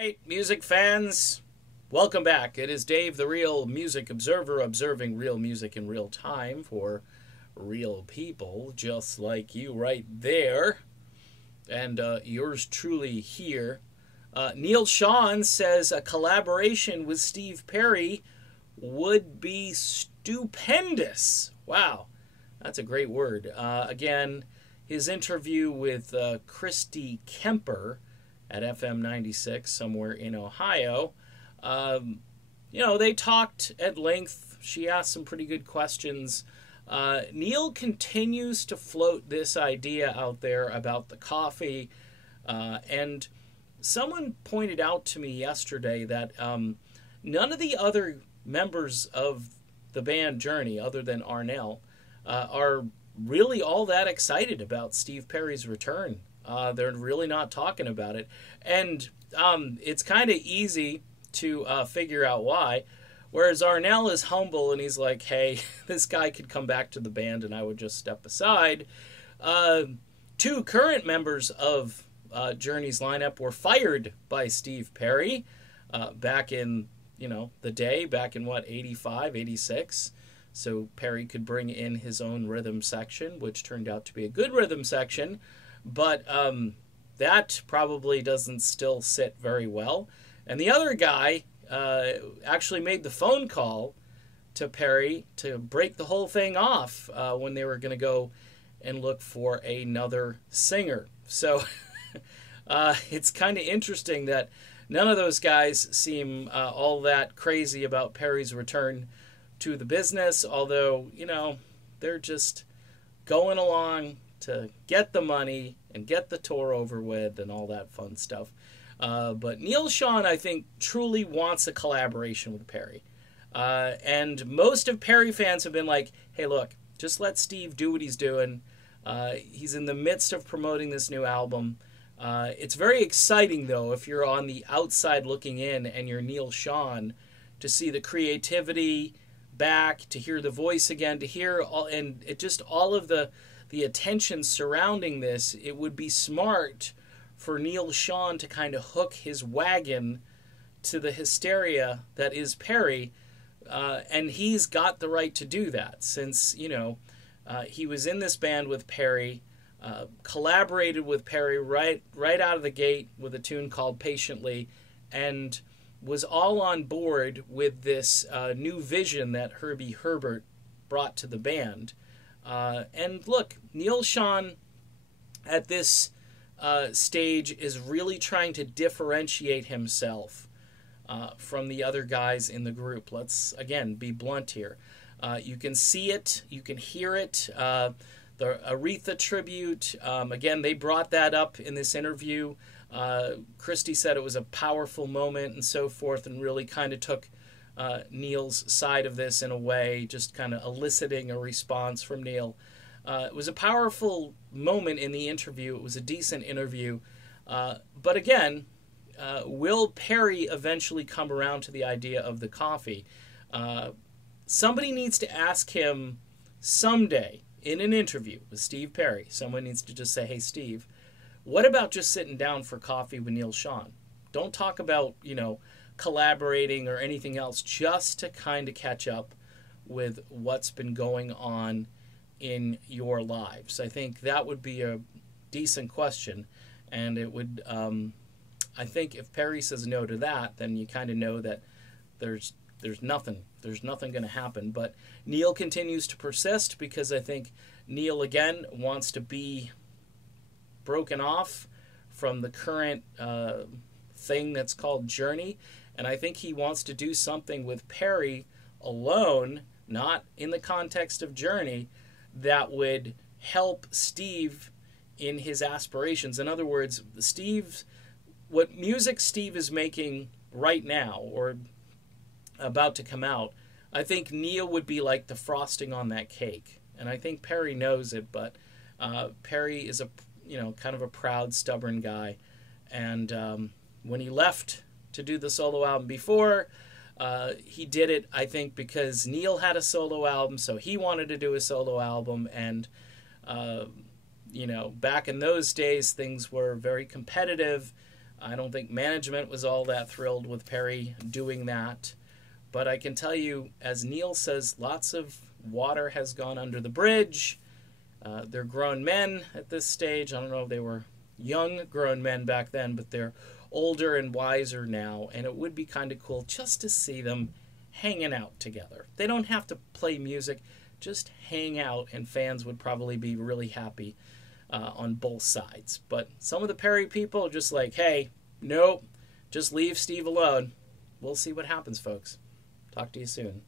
Right, music fans, welcome back. It is Dave, the Real Music Observer, observing real music in real time for real people, just like you right there, and yours truly here. Neal Schon says a collaboration with Steve Perry would be stupendous. Wow, that's a great word. Again, his interview with Christy Kemper at FM 96 somewhere in Ohio. They talked at length. She asked some pretty good questions. Neal continues to float this idea out there about the coffee. And someone pointed out to me yesterday that none of the other members of the band Journey, other than Arnell, are really all that excited about Steve Perry's return. They're really not talking about it. And it's kind of easy to figure out why. Whereas Arnell is humble and he's like, hey, this guy could come back to the band and I would just step aside. Two current members of Journey's lineup were fired by Steve Perry back in, the day, back in 85, 86. So Perry could bring in his own rhythm section, which turned out to be a good rhythm section. But that probably doesn't still sit very well. And the other guy actually made the phone call to Perry to break the whole thing off when they were going to go and look for another singer. So it's kind of interesting that none of those guys seem all that crazy about Perry's return to the business, although, they're just going along to get the money and get the tour over with and all that fun stuff. But Neal Schon, I think, truly wants a collaboration with Perry. And most of Perry fans have been like, hey, look, just let Steve do what he's doing. He's in the midst of promoting this new album. It's very exciting, though, if you're on the outside looking in and you're Neal Schon, to see the creativity back, to hear the voice again, to hear all of the attention surrounding this. It would be smart for Neal Schon to kind of hook his wagon to the hysteria that is Perry, and he's got the right to do that since, he was in this band with Perry, collaborated with Perry right out of the gate with a tune called Patiently, and was all on board with this new vision that Herbie Herbert brought to the band. And look, Neal Schon at this stage is really trying to differentiate himself from the other guys in the group. Let's, again, be blunt here. You can see it. You can hear it. The Aretha tribute, again, they brought that up in this interview. Christy said it was a powerful moment and so forth, and really kind of took Neal's side of this in a way, just kind of eliciting a response from Neal. It was a powerful moment in the interview. It was a decent interview. But again, will Perry eventually come around to the idea of the coffee? Somebody needs to ask him someday in an interview with Steve Perry. Someone needs to just say, hey, Steve, what about just sitting down for coffee with Neal Schon? Don't talk about, collaborating or anything else, just to kind of catch up with what's been going on in your lives. I think that would be a decent question, and it would, I think if Perry says no to that, then you kind of know that there's nothing going to happen. But Neal continues to persist because I think Neal, again, wants to be broken off from the current thing that's called Journey. And I think he wants to do something with Perry alone, not in the context of Journey, that would help Steve in his aspirations. In other words, what music Steve is making right now, or about to come out, I think Neal would be like the frosting on that cake. And I think Perry knows it, but Perry is kind of a proud, stubborn guy. And when he left to do the solo album before, he did it, I think, because Neal had a solo album, so he wanted to do a solo album. And back in those days, things were very competitive. I don't think management was all that thrilled with Perry doing that. But I can tell you, as Neal says, lots of water has gone under the bridge. They're grown men at this stage. I don't know if they were young grown men back then, but they're older and wiser now. And it would be kind of cool just to see them hanging out together. They don't have to play music, just hang out, and fans would probably be really happy on both sides. But some of the Perry people are just like, hey, nope, just leave Steve alone. We'll see what happens, folks. Talk to you soon.